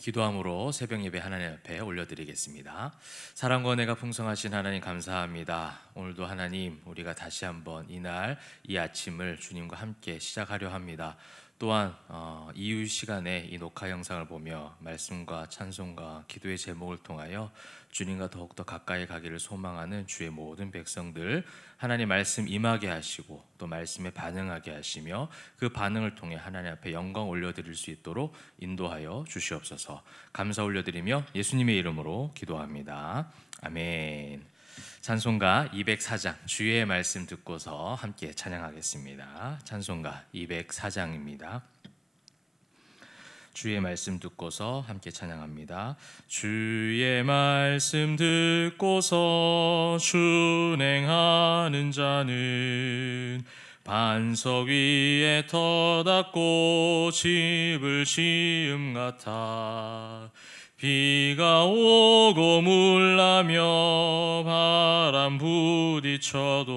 기도함으로 새벽 예배 하나님 앞에 올려드리겠습니다. 사랑과 은혜가 풍성하신 하나님 감사합니다. 오늘도 하나님 우리가 다시 한번 이날 이 아침을 주님과 함께 시작하려 합니다. 또한 이후 시간에 이 녹화 영상을 보며 말씀과 찬송과 기도의 제목을 통하여 주님과 더욱더 가까이 가기를 소망하는 주의 모든 백성들, 하나님 말씀 임하게 하시고 또 말씀에 반응하게 하시며 그 반응을 통해 하나님 앞에 영광 올려드릴 수 있도록 인도하여 주시옵소서. 감사 올려드리며 예수님의 이름으로 기도합니다. 아멘. 찬송가 204장 주의 말씀 듣고서 함께 찬양하겠습니다. 찬송가 204장입니다. 주의 말씀 듣고서 함께 찬양합니다. 주의 말씀 듣고서 준행하는 자는 반석 위에 터닫고 집을 지음 같아. 비가 오고 물나며 바람 부딪혀도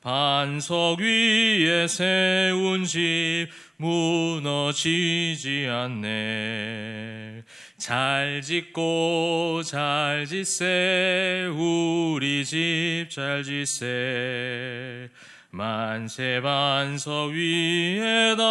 반석 위에 세운 집 무너지지 않네. 잘 짓고 잘 짓세 우리 집 잘 짓세. 만세 반석 위에다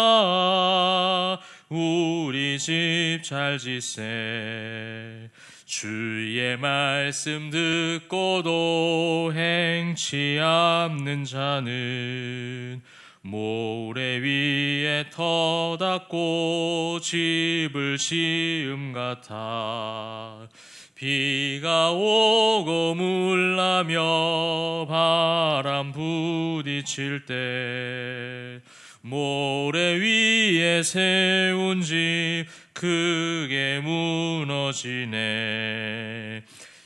우리 집 잘 짓세. 주의 말씀 듣고도 행치 않는 자는 모래 위에 터닫고 집을 지음 같아. 비가 오고 물나며 바람 부딪힐 때 모래 위에 세운 집 크게 무너지네.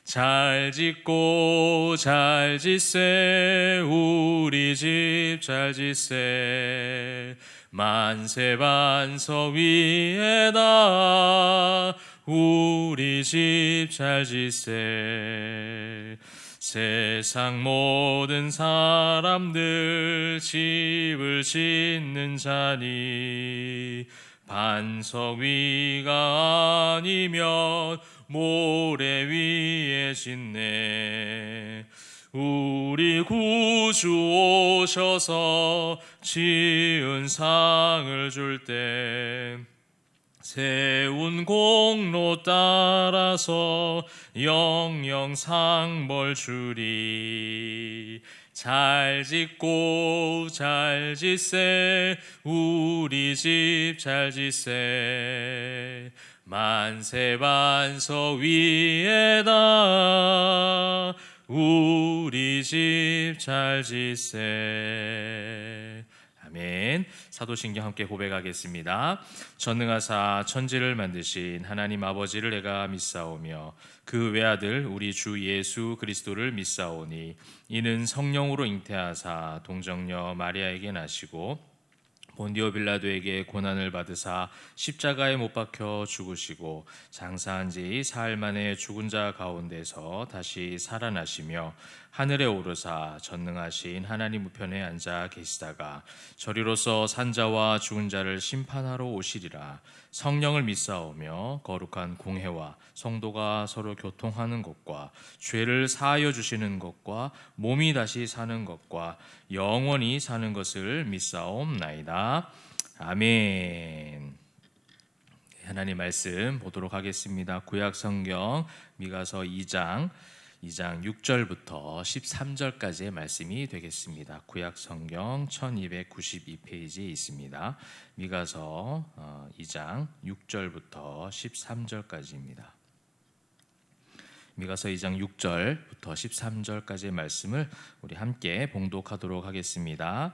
잘 짓고 잘 짓세 우리 집 잘 짓세. 만세 반석 위에다 우리 집 잘 짓세. 세상 모든 사람들 집을 짓는 자니 반석 위가 아니면 모래 위에 짓네. 우리 구주 오셔서 지은 상을 줄 때 세운 공로 따라서 영영 상벌 주리. 잘 짓고 잘 짓세 우리 집 잘 짓세. 만세 반석 위에다 우리 집 잘 짓세. 아멘. 사도신경 함께 고백하겠습니다. 전능하사 천지를 만드신 하나님 아버지를 내가 믿사오며 그 외아들 우리 주 예수 그리스도를 믿사오니 이는 성령으로 잉태하사 동정녀 마리아에게 나시고 본디오 빌라도에게 고난을 받으사 십자가에 못 박혀 죽으시고 장사한 지 사흘 만에 죽은 자 가운데서 다시 살아나시며 하늘에 오르사 전능하신 하나님 우편에 앉아 계시다가 저리로서 산자와 죽은 자를 심판하러 오시리라. 성령을 믿사오며 거룩한 공회와 성도가 서로 교통하는 것과 죄를 사하여 주시는 것과 몸이 다시 사는 것과 영원히 사는 것을 믿사옵나이다. 아멘. 하나님 말씀 보도록 하겠습니다. 구약 성경 미가서 2장 6절부터 13절까지의 말씀이 되겠습니다. 구약 성경 1292페이지에 있습니다. 미가서 2장 6절부터 13절까지입니다. 미가서 2장 6절부터 13절까지의 말씀을 우리 함께 봉독하도록 하겠습니다.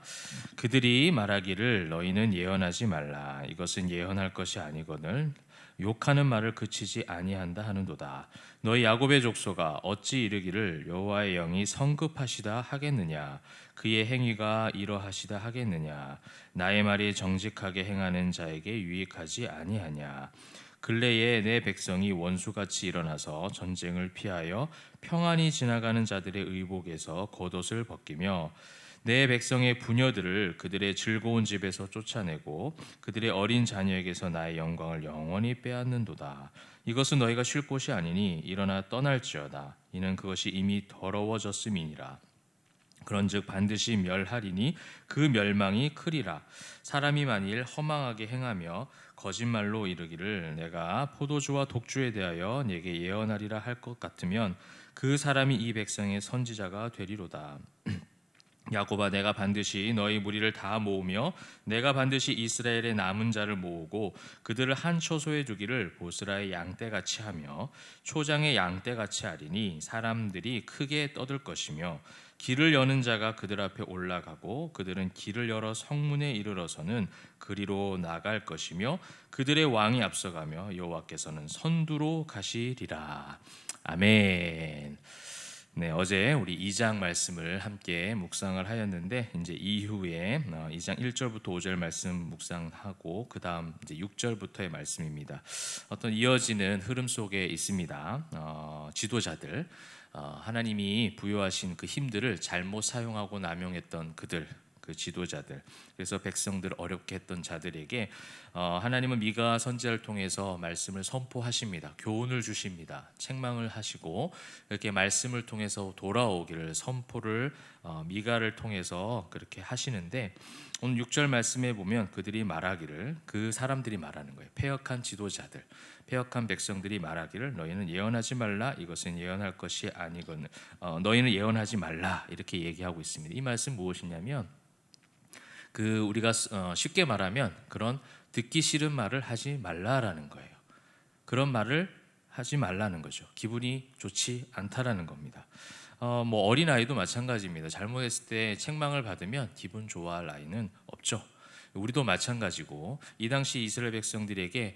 그들이 말하기를 너희는 예언하지 말라. 이것은 예언할 것이 아니거늘 욕하는 말을 그치지 아니한다 하는도다. 너희 야곱의 족속아 어찌 이르기를 여호와의 영이 성급하시다 하겠느냐. 그의 행위가 이러하시다 하겠느냐. 나의 말이 정직하게 행하는 자에게 유익하지 아니하냐. 근래에 내 백성이 원수같이 일어나서 전쟁을 피하여 평안히 지나가는 자들의 의복에서 겉옷을 벗기며 내 백성의 부녀들을 그들의 즐거운 집에서 쫓아내고 그들의 어린 자녀에게서 나의 영광을 영원히 빼앗는도다. 이것은 너희가 쉴 곳이 아니니 일어나 떠날지어다. 이는 그것이 이미 더러워졌음이니라. 그런즉 반드시 멸하리니 그 멸망이 크리라. 사람이 만일 허망하게 행하며 거짓말로 이르기를 내가 포도주와 독주에 대하여 내게 예언하리라 할 것 같으면 그 사람이 이 백성의 선지자가 되리로다. 야곱아, 내가 반드시 너희 무리를 다 모으며 내가 반드시 이스라엘의 남은 자를 모으고 그들을 한 초소에 두기를 보스라의 양떼같이 하며 초장의 양떼같이 하리니 사람들이 크게 떠들 것이며 길을 여는 자가 그들 앞에 올라가고 그들은 길을 열어 성문에 이르러서는 그리로 나갈 것이며 그들의 왕이 앞서가며 여호와께서는 선두로 가시리라. 아멘. 네, 어제 우리 2장 말씀을 함께 묵상을 하였는데 이제 이후에 2장 1절부터 5절 말씀 묵상하고 그 다음 이제 6절부터의 말씀입니다. 어떤 이어지는 흐름 속에 있습니다. 지도자들, 하나님이 부여하신 그 힘들을 잘못 사용하고 남용했던 그 지도자들, 그래서 백성들 어렵게 했던 자들에게 하나님은 미가 선지자를 통해서 말씀을 선포하십니다. 교훈을 주십니다. 책망을 하시고 이렇게 말씀을 통해서 돌아오기를 선포를 미가를 통해서 그렇게 하시는데, 오늘 6절 말씀에 보면 그들이 말하기를, 그 사람들이 말하는 거예요. 패역한 지도자들, 패역한 백성들이 말하기를 너희는 예언하지 말라. 이것은 예언할 것이 아니거늘 너희는 예언하지 말라. 이렇게 얘기하고 있습니다. 이 말씀 무엇이냐면, 우리가 쉽게 말하면 그런 듣기 싫은 말을 하지 말라라는 거예요. 그런 말을 하지 말라는 거죠. 기분이 좋지 않다라는 겁니다. 뭐 어린아이도 마찬가지입니다. 잘못했을 때 책망을 받으면 기분 좋아할 아이는 없죠. 우리도 마찬가지고, 이 당시 이스라엘 백성들에게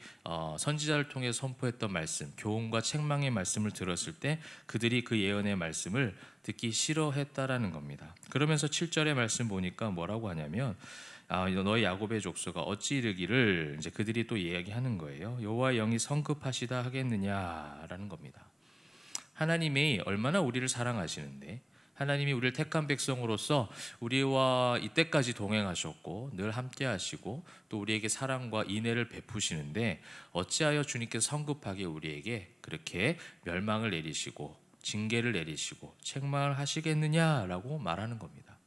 선지자를 통해 선포했던 말씀, 교훈과 책망의 말씀을 들었을 때 그들이 그 예언의 말씀을 듣기 싫어했다라는 겁니다. 그러면서 7절의 말씀 보니까 뭐라고 하냐면, 너희 야곱의 족속아 어찌 이르기를, 이제 그들이 또 이야기하는 거예요. 여호와의 영이 성급하시다 하겠느냐라는 겁니다. 하나님이 얼마나 우리를 사랑하시는데, 하나님이 우리를 택한 백성으로서 우리와 이때까지 동행하셨고 늘 함께 하시고 또 우리에게 사랑과 인애를 베푸시는데, 어찌하여 주님께서 성급하게 우리에게 그렇게 멸망을 내리시고 징계를 내리시고 책망을 하시겠느냐라고 말하는 겁니다.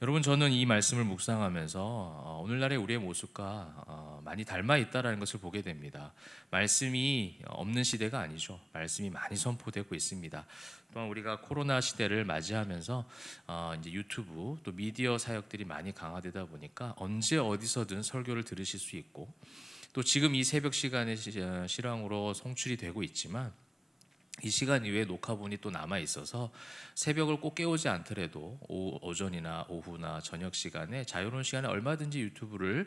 여러분, 저는 이 말씀을 묵상하면서 오늘날의 우리의 모습과 많이 닮아 있다라는 것을 보게 됩니다. 말씀이 없는 시대가 아니죠. 말씀이 많이 선포되고 있습니다. 또한 우리가 코로나 시대를 맞이하면서 이제 유튜브 또 미디어 사역들이 많이 강화되다 보니까 언제 어디서든 설교를 들으실 수 있고, 또 지금 이 새벽 시간에 실황으로 송출이 되고 있지만 이 시간 이후에 녹화본이 또 남아 있어서 새벽을 꼭 깨우지 않더라도 오전이나 오후나 저녁 시간에 자유로운 시간에 얼마든지 유튜브를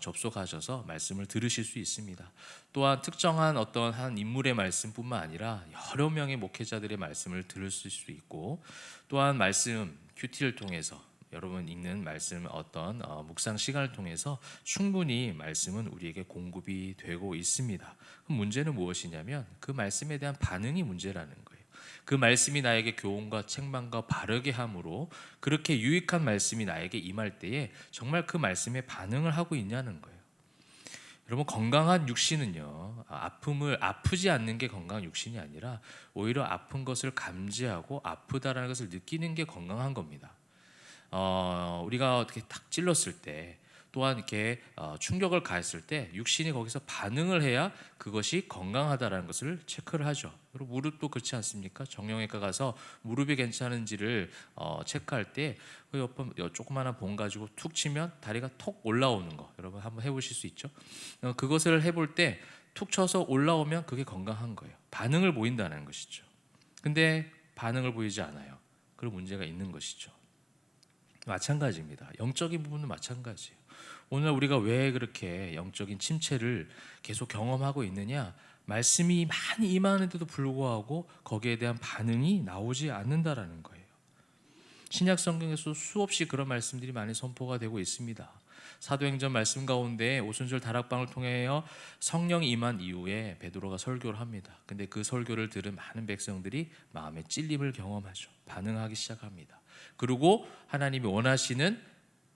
접속하셔서 말씀을 들으실 수 있습니다. 또한 특정한 어떤 한 인물의 말씀뿐만 아니라 여러 명의 목회자들의 말씀을 들을 수 있고, 또한 말씀 큐티를 통해서 여러분 읽는 말씀 어떤 묵상 시간을 통해서 충분히 말씀은 우리에게 공급이 되고 있습니다. 그럼 문제는 무엇이냐면 그 말씀에 대한 반응이 문제라는 거예요. 그 말씀이 나에게 교훈과 책망과 바르게 함으로 그렇게 유익한 말씀이 나에게 임할 때에 정말 그 말씀에 반응을 하고 있냐는 거예요. 여러분, 건강한 육신은요, 아프지 않는 게 건강한 육신이 아니라 오히려 아픈 것을 감지하고 아프다라는 것을 느끼는 게 건강한 겁니다. 우리가 어떻게 탁 찔렀을 때, 또한 이렇게 충격을 가했을 때 육신이 거기서 반응을 해야 그것이 건강하다라는 것을 체크를 하죠. 그리고 무릎도 그렇지 않습니까? 정형외과 가서 무릎이 괜찮은지를 체크할 때 그 옆에 조그마한 봉 가지고 툭 치면 다리가 톡 올라오는 거, 여러분 한번 해보실 수 있죠? 그것을 해볼 때 툭 쳐서 올라오면 그게 건강한 거예요. 반응을 보인다는 것이죠. 근데 반응을 보이지 않아요. 그런 문제가 있는 것이죠. 마찬가지입니다. 영적인 부분도 마찬가지예요. 오늘 우리가 왜 그렇게 영적인 침체를 계속 경험하고 있느냐? 말씀이 많이 임하는데도 불구하고 거기에 대한 반응이 나오지 않는다라는 거예요. 신약 성경에서 수없이 그런 말씀들이 많이 선포가 되고 있습니다. 사도행전 말씀 가운데 오순절 다락방을 통하여 성령이 임한 이후에 베드로가 설교를 합니다. 근데 그 설교를 들은 많은 백성들이 마음의 찔림을 경험하죠. 반응하기 시작합니다. 그리고 하나님이 원하시는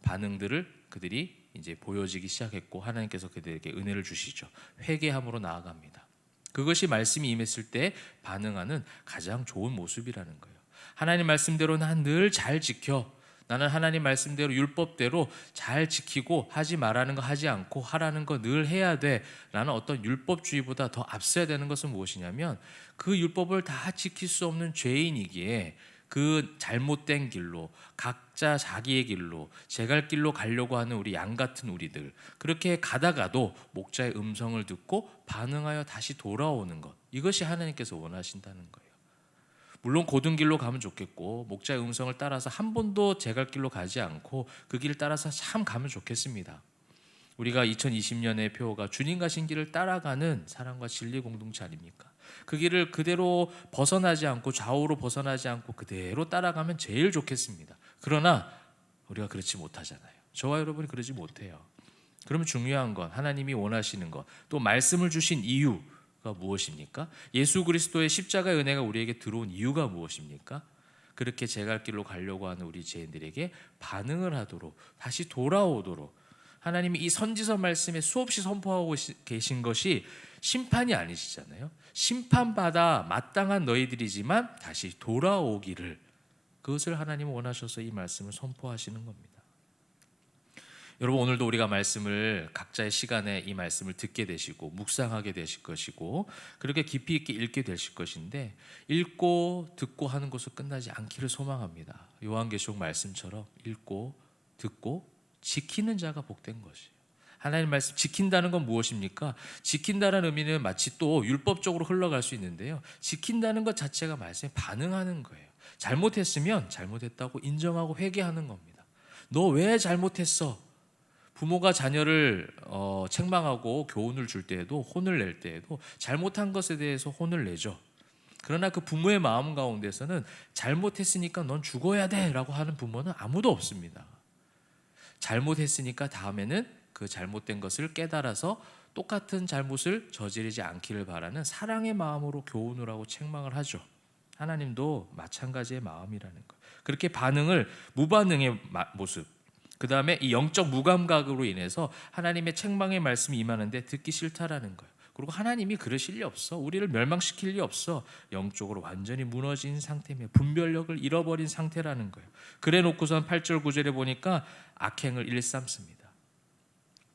반응들을 그들이 이제 보여지기 시작했고 하나님께서 그들에게 은혜를 주시죠. 회개함으로 나아갑니다. 그것이 말씀이 임했을 때 반응하는 가장 좋은 모습이라는 거예요. 하나님 말씀대로 난 늘 잘 지켜. 나는 하나님 말씀대로 율법대로 잘 지키고 하지 말라는 거 하지 않고 하라는 거 늘 해야 돼 라는 어떤 율법주의보다 더 앞서야 되는 것은 무엇이냐면 그 율법을 다 지킬 수 없는 죄인이기에 그 잘못된 길로 각자 자기의 길로 제갈 길로 가려고 하는 우리 양 같은 우리들, 그렇게 가다가도 목자의 음성을 듣고 반응하여 다시 돌아오는 것, 이것이 하나님께서 원하신다는 거예요. 물론 고든 길로 가면 좋겠고 목자의 음성을 따라서 한 번도 제갈 길로 가지 않고 그 길을 따라서 참 가면 좋겠습니다. 우리가 2020년의 표어가 주님 가신 길을 따라가는 사랑과 진리 공동체 아닙니까? 그 길을 그대로 벗어나지 않고 좌우로 벗어나지 않고 그대로 따라가면 제일 좋겠습니다. 그러나 우리가 그렇지 못하잖아요. 저와 여러분이 그러지 못해요. 그러면 중요한 건 하나님이 원하시는 것, 또 말씀을 주신 이유가 무엇입니까? 예수 그리스도의 십자가의 은혜가 우리에게 들어온 이유가 무엇입니까? 그렇게 제갈 길로 가려고 하는 우리 죄인들에게 반응을 하도록 다시 돌아오도록 하나님이 이 선지서 말씀에 수없이 선포하고 계신 것이 심판이 아니시잖아요. 심판받아 마땅한 너희들이지만 다시 돌아오기를, 그것을 하나님은 원하셔서 이 말씀을 선포하시는 겁니다. 여러분, 오늘도 우리가 말씀을 각자의 시간에 이 말씀을 듣게 되시고 묵상하게 되실 것이고 그렇게 깊이 있게 읽게 되실 것인데, 읽고 듣고 하는 것으로 끝나지 않기를 소망합니다. 요한계시록 말씀처럼 읽고 듣고 지키는 자가 복된 것이에요. 하나님 말씀 지킨다는 건 무엇입니까? 지킨다는 의미는 마치 또 율법적으로 흘러갈 수 있는데요, 지킨다는 것 자체가 말씀에 반응하는 거예요. 잘못했으면 잘못했다고 인정하고 회개하는 겁니다. 너 왜 잘못했어? 부모가 자녀를 책망하고 교훈을 줄 때에도, 혼을 낼 때에도 잘못한 것에 대해서 혼을 내죠. 그러나 그 부모의 마음 가운데서는 잘못했으니까 넌 죽어야 돼 라고 하는 부모는 아무도 없습니다. 잘못했으니까 다음에는 그 잘못된 것을 깨달아서 똑같은 잘못을 저지르지 않기를 바라는 사랑의 마음으로 교훈을 하고 책망을 하죠. 하나님도 마찬가지의 마음이라는 거예요. 그렇게 반응을, 무반응의 모습, 그 다음에 이 영적 무감각으로 인해서 하나님의 책망의 말씀이 임하는데 듣기 싫다라는 거예요. 그리고 하나님이 그러실 리 없어, 우리를 멸망시킬 리 없어, 영적으로 완전히 무너진 상태며 분별력을 잃어버린 상태라는 거예요. 그래 놓고선 8절 9절에 보니까 악행을 일삼습니다.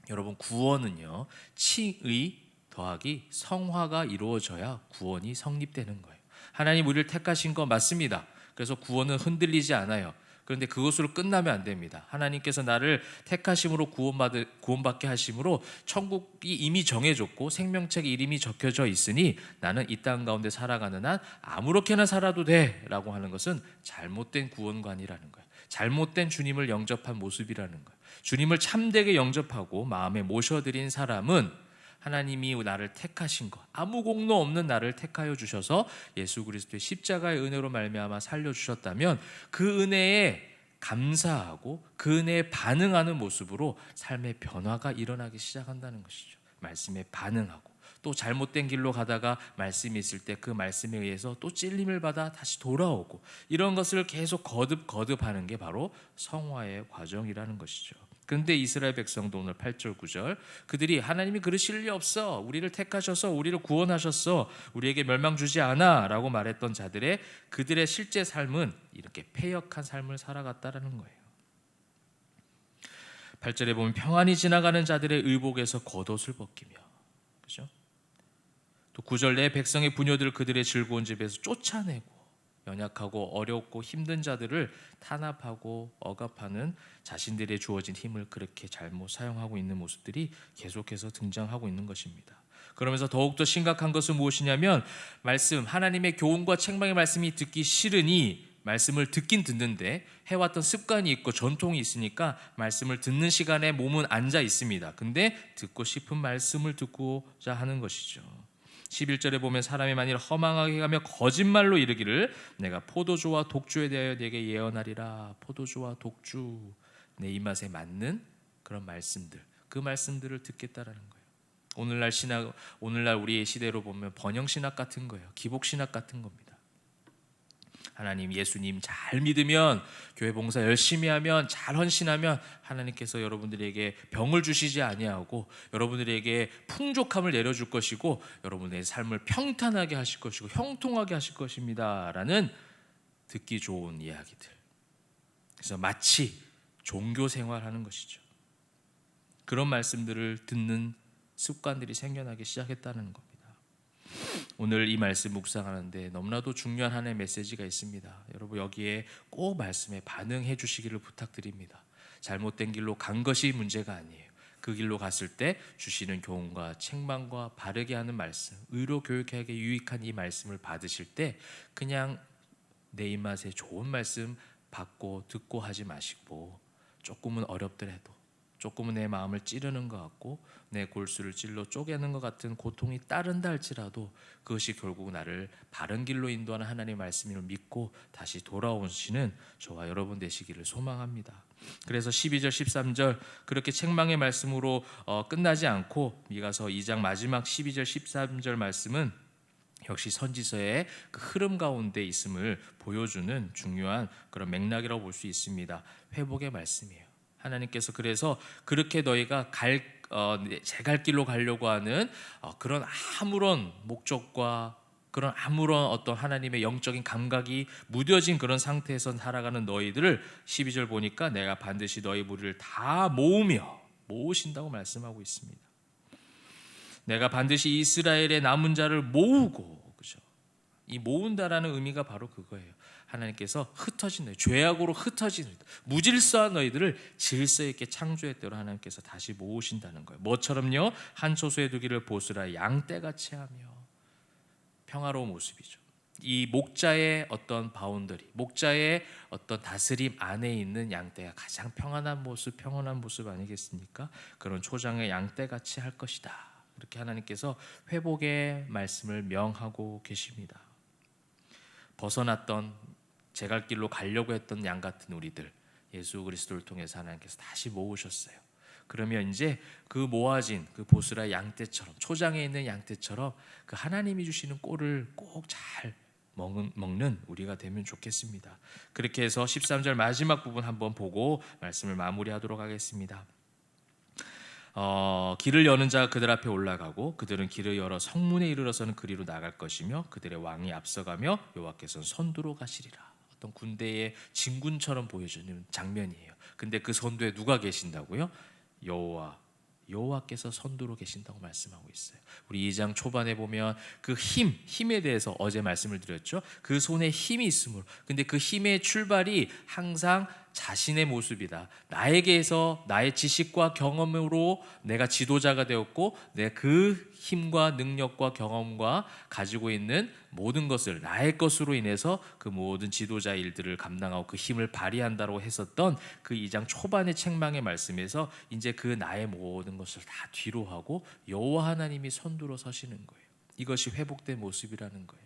여러분, 구원은요, 칭의 더하기 성화가 이루어져야 구원이 성립되는 거예요. 하나님 우리를 택하신 거 맞습니다. 그래서 구원은 흔들리지 않아요. 그런데 그것으로 끝나면 안 됩니다. 하나님께서 나를 택하심으로 구원받게 하심으로 천국이 이미 정해졌고 생명책에 이름이 적혀져 있으니 나는 이 땅 가운데 살아가는 한 아무렇게나 살아도 돼 라고 하는 것은 잘못된 구원관이라는 거예요. 잘못된 주님을 영접한 모습이라는 거예요. 주님을 참되게 영접하고 마음에 모셔드린 사람은 하나님이 나를 택하신 것, 아무 공로 없는 나를 택하여 주셔서 예수 그리스도의 십자가의 은혜로 말미암아 살려주셨다면 그 은혜에 감사하고 그 은혜에 반응하는 모습으로 삶의 변화가 일어나기 시작한다는 것이죠. 말씀에 반응하고, 또 잘못된 길로 가다가 말씀이 있을 때 그 말씀에 의해서 또 찔림을 받아 다시 돌아오고, 이런 것을 계속 거듭하는 게 바로 성화의 과정이라는 것이죠. 그런데 이스라엘 백성도 오늘 8절 9절, 그들이 하나님이 그러실 리 없어, 우리를 택하셔서 우리를 구원하셨어, 우리에게 멸망 주지 않아 라고 말했던 자들의 그들의 실제 삶은 이렇게 패역한 삶을 살아갔다라는 거예요. 8절에 보면 평안히 지나가는 자들의 의복에서 겉옷을 벗기며, 그렇죠? 또 9절, 내 백성의 부녀들 그들의 즐거운 집에서 쫓아내고 연약하고 어렵고 힘든 자들을 탄압하고 억압하는 자신들의 주어진 힘을 그렇게 잘못 사용하고 있는 모습들이 계속해서 등장하고 있는 것입니다. 그러면서 더욱더 심각한 것은 무엇이냐면, 말씀, 하나님의 교훈과 책망의 말씀이 듣기 싫으니 말씀을 듣긴 듣는데 해왔던 습관이 있고 전통이 있으니까 말씀을 듣는 시간에 몸은 앉아 있습니다. 근데 듣고 싶은 말씀을 듣고자 하는 것이죠. 11절에 보면 사람이 만일 허망하게 가며 거짓말로 이르기를 내가 포도주와 독주에 대하여 네게 예언하리라. 포도주와 독주, 내 입맛에 맞는 그런 말씀들, 그 말씀들을 듣겠다라는 거예요. 오늘날 신학, 오늘날 우리의 시대로 보면 번영신학 같은 거예요. 기복신학 같은 겁니다. 하나님, 예수님 잘 믿으면, 교회 봉사 열심히 하면, 잘 헌신하면 하나님께서 여러분들에게 병을 주시지 아니하고 여러분들에게 풍족함을 내려줄 것이고 여러분의 삶을 평탄하게 하실 것이고 형통하게 하실 것입니다 라는 듣기 좋은 이야기들. 그래서 마치 종교 생활하는 것이죠. 그런 말씀들을 듣는 습관들이 생겨나기 시작했다는 겁니다. 오늘 이 말씀 묵상하는데 너무나도 중요한 하나의 메시지가 있습니다. 여러분, 여기에 꼭 말씀에 반응해 주시기를 부탁드립니다. 잘못된 길로 간 것이 문제가 아니에요. 그 길로 갔을 때 주시는 교훈과 책망과 바르게 하는 말씀, 의로 교육하게 유익한 이 말씀을 받으실 때 그냥 내 입맛에 좋은 말씀 받고 듣고 하지 마시고, 조금은 어렵더라도, 조금은 내 마음을 찌르는 것 같고 내 골수를 찔러 쪼개는 것 같은 고통이 따른다 할지라도 그것이 결국 나를 바른 길로 인도하는 하나님의 말씀을 믿고 다시 돌아오시는 저와 여러분 되시기를 소망합니다. 그래서 12절 13절 그렇게 책망의 말씀으로 끝나지 않고 미가서 2장 마지막 12절 13절 말씀은 역시 선지서의 그 흐름 가운데 있음을 보여주는 중요한 그런 맥락이라고 볼 수 있습니다. 회복의 말씀이에요. 하나님께서 그래서 그렇게 너희가 제 갈 길로 가려고 하는 그런 아무런 목적과 그런 아무런 어떤 하나님의 영적인 감각이 무뎌진 그런 상태에서 살아가는 너희들을 12절 보니까 내가 반드시 너희 무리를 다 모으신다고 말씀하고 있습니다. 내가 반드시 이스라엘의 남은 자를 모으고, 그죠? 이 모은다라는 의미가 바로 그거예요. 하나님께서 흩어진 너희, 죄악으로 흩어진 너희들, 무질서한 너희들을 질서 있게 창조의 때로 하나님께서 다시 모으신다는 거예요. 뭐처럼요? 한 초소에 두기를 보스라 양떼같이 하며. 평화로운 모습이죠. 이 목자의 어떤 바운더리, 목자의 어떤 다스림 안에 있는 양떼가 가장 평안한 모습 아니겠습니까? 그런 초장의 양떼같이 할 것이다. 이렇게 하나님께서 회복의 말씀을 명하고 계십니다. 벗어났던 제 갈 길로 가려고 했던 양 같은 우리들, 예수 그리스도를 통해서 하나님께서 다시 모으셨어요. 그러면 이제 그 모아진 그 보스라 양떼처럼, 초장에 있는 양떼처럼 그 하나님이 주시는 꼴을 꼭 잘 먹는 우리가 되면 좋겠습니다. 그렇게 해서 13절 마지막 부분 한번 보고 말씀을 마무리하도록 하겠습니다. 길을 여는 자가 그들 앞에 올라가고 그들은 길을 열어 성문에 이르러서는 그리로 나갈 것이며 그들의 왕이 앞서가며 여호와께서는 선두로 가시리라. 어떤 군대의 진군처럼 보여주는 장면이에요. 근데 그 선두에 누가 계신다고요? 여호와께서 선두로 계신다고 말씀하고 있어요. 우리 2장 초반에 보면 그 힘에 대해서 어제 말씀을 드렸죠. 그 손에 힘이 있으므로, 근데 그 힘의 출발이 항상 자신의 모습이다. 나에게서 나의 지식과 경험으로 내가 지도자가 되었고 내 그 힘과 능력과 경험과 가지고 있는 모든 것을 나의 것으로 인해서 그 모든 지도자 일들을 감당하고 그 힘을 발휘한다고 했었던 그 2장 초반의 책망의 말씀에서 이제 그 나의 모든 것을 다 뒤로 하고 여호와 하나님이 선두로 서시는 거예요. 이것이 회복된 모습이라는 거예요.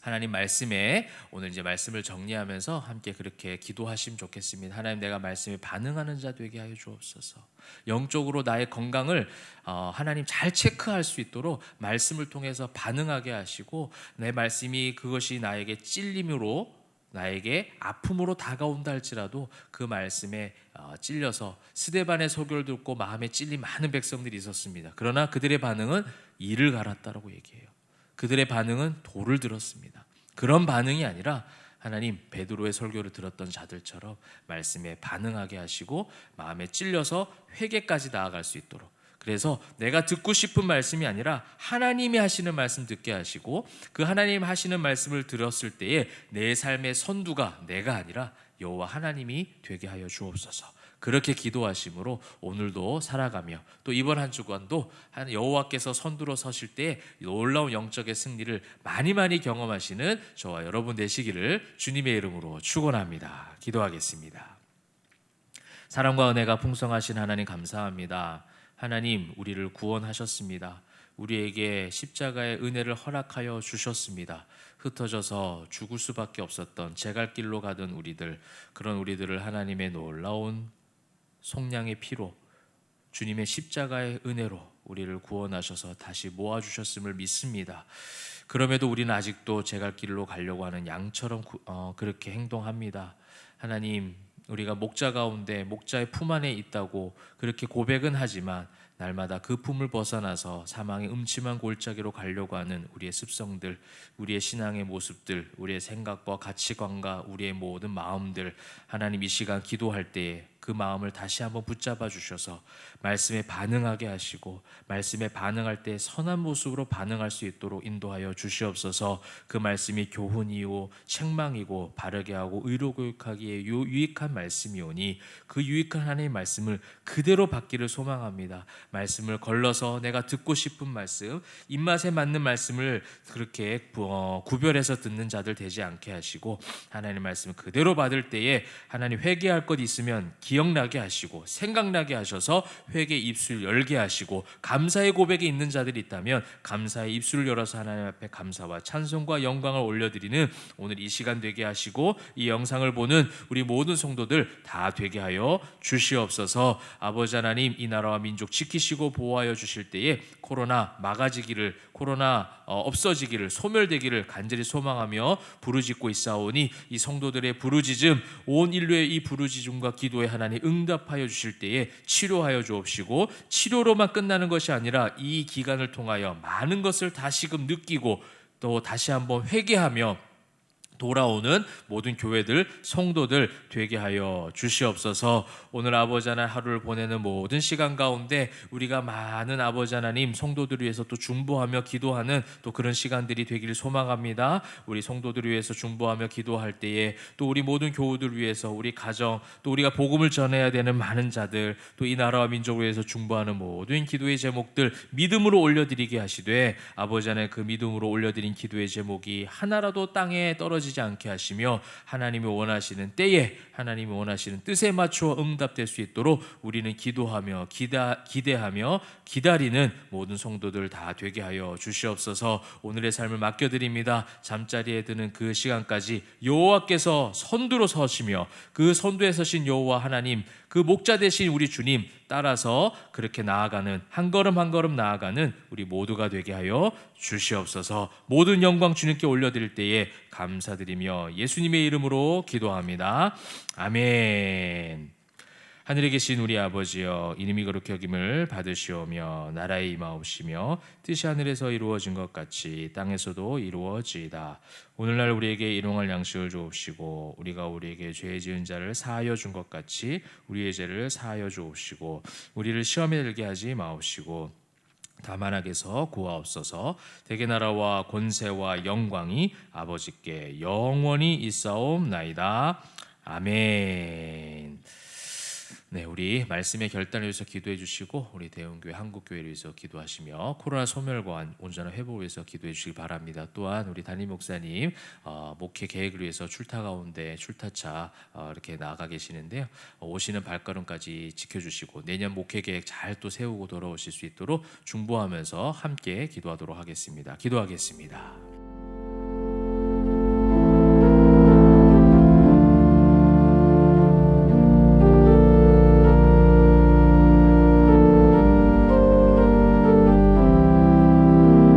하나님 말씀에 오늘 이제 말씀을 정리하면서 함께 그렇게 기도하시면 좋겠습니다. 하나님, 내가 말씀에 반응하는 자 되게 하여 주옵소서. 영적으로 나의 건강을 하나님 잘 체크할 수 있도록 말씀을 통해서 반응하게 하시고, 내 말씀이 그것이 나에게 찔림으로, 나에게 아픔으로 다가온다 할지라도 그 말씀에 찔려서 스데반의 설교를 듣고 마음에 찔린 많은 백성들이 있었습니다. 그러나 그들의 반응은 이를 갈았다라고 얘기해요. 그들의 반응은 돌을 들었습니다. 그런 반응이 아니라 하나님, 베드로의 설교를 들었던 자들처럼 말씀에 반응하게 하시고 마음에 찔려서 회개까지 나아갈 수 있도록, 그래서 내가 듣고 싶은 말씀이 아니라 하나님이 하시는 말씀 듣게 하시고, 그 하나님 하시는 말씀을 들었을 때에 내 삶의 선두가 내가 아니라 여호와 하나님이 되게 하여 주옵소서. 그렇게 기도하심으로 오늘도 살아가며 또 이번 한 주간도 여호와께서 선두로 서실 때 놀라운 영적의 승리를 많이 경험하시는 저와 여러분 되시기를 주님의 이름으로 축원합니다. 기도하겠습니다. 사랑과 은혜가 풍성하신 하나님 감사합니다. 하나님, 우리를 구원하셨습니다. 우리에게 십자가의 은혜를 허락하여 주셨습니다. 흩어져서 죽을 수밖에 없었던 제 갈 길로 가던 우리들, 그런 우리들을 하나님의 놀라운 속량의 피로, 주님의 십자가의 은혜로 우리를 구원하셔서 다시 모아주셨음을 믿습니다. 그럼에도 우리는 아직도 제 갈 길로 가려고 하는 양처럼 그렇게 행동합니다. 하나님, 우리가 목자 가운데 목자의 품 안에 있다고 그렇게 고백은 하지만 날마다 그 품을 벗어나서 사망의 음침한 골짜기로 가려고 하는 우리의 습성들, 우리의 신앙의 모습들, 우리의 생각과 가치관과 우리의 모든 마음들, 하나님 이 시간 기도할 때에 그 마음을 다시 한번 붙잡아 주셔서 말씀에 반응하게 하시고 말씀에 반응할 때 선한 모습으로 반응할 수 있도록 인도하여 주시옵소서. 그 말씀이 교훈이요 책망이고 바르게 하고 의로 교육하기에 유익한 말씀이오니 그 유익한 하나님의 말씀을 그대로 받기를 소망합니다. 말씀을 걸러서 내가 듣고 싶은 말씀, 입맛에 맞는 말씀을 그렇게 구별해서 듣는 자들 되지 않게 하시고 하나님의 말씀을 그대로 받을 때에 하나님 회개할 것 있으면 기억나게 하시고 생각나게 하셔서 회개 입술 열게 하시고 감사의 고백이 있는 자들이 있다면 감사의 입술을 열어서 하나님 앞에 감사와 찬송과 영광을 올려드리는 오늘 이 시간 되게 하시고 이 영상을 보는 우리 모든 성도들 다 되게 하여 주시옵소서. 아버지 하나님, 이 나라와 민족 지키시고 보호하여 주실 때에 코로나 막아지기를, 코로나 없어지기를, 소멸되기를 간절히 소망하며 부르짖고 있사오니 이 성도들의 부르짖음, 온 인류의 이 부르짖음과 기도에 하나님 응답하여 주실 때에 치료하여 주옵시고 치료로만 끝나는 것이 아니라 이 기간을 통하여 많은 것을 다시금 느끼고 또 다시 한번 회개하며 돌아오는 모든 교회들, 성도들 되게 하여 주시옵소서. 오늘 아버지 하나님 하루를 보내는 모든 시간 가운데 우리가 많은 아버지 하나님 성도들을 위해서 또 중보하며 기도하는 또 그런 시간들이 되기를 소망합니다. 우리 성도들을 위해서 중보하며 기도할 때에 또 우리 모든 교우들을 위해서 우리 가정 또 우리가 복음을 전해야 되는 많은 자들 또 이 나라와 민족을 위해서 중보하는 모든 기도의 제목들 믿음으로 올려드리게 하시되 아버지 하나님 그 믿음으로 올려드린 기도의 제목이 하나라도 땅에 떨어지지 않게 하시며 하나님이 원하시는 때에 하나님이 원하시는 뜻에 맞추어 응답될 수 있도록 우리는 기도하며 기대하며 기다리는 모든 성도들 다 되게 하여 주시옵소서. 오늘의 삶을 맡겨드립니다. 잠자리에 드는 그 시간까지 여호와께서 선두로 서시며 그 선두에 서신 여호와 하나님, 그 목자 되신 우리 주님 따라서 그렇게 나아가는 한 걸음 한 걸음 나아가는 우리 모두가 되게 하여 주시옵소서. 모든 영광 주님께 올려드릴 때에 감사드리며 예수님의 이름으로 기도합니다. 아멘. 하늘에 계신 우리 아버지여, 이름이 거룩히 여김을 받으시오며 나라의 임하옵시며 뜻이 하늘에서 이루어진 것 같이 땅에서도 이루어지이다. 오늘날 우리에게 일용할 양식을 주옵시고 우리가 우리에게 죄 지은 자를 사하여 준 것 같이 우리의 죄를 사하여 주옵시고 우리를 시험에 들게 하지 마옵시고 다만 악에서 구하옵소서. 대개 나라와 권세와 영광이 아버지께 영원히 있사옵나이다. 아멘. 네, 우리 말씀의 결단을 위해서 기도해 주시고 우리 대원교회 한국교회를 위해서 기도하시며 코로나 소멸과 온전한 회복을 위해서 기도해 주시기 바랍니다. 또한 우리 담임 목사님 목회 계획을 위해서 출타 가운데 출타차 이렇게 나아가 계시는데요. 오시는 발걸음까지 지켜주시고 내년 목회 계획 잘 또 세우고 돌아오실 수 있도록 중보하면서 함께 기도하도록 하겠습니다. 기도하겠습니다.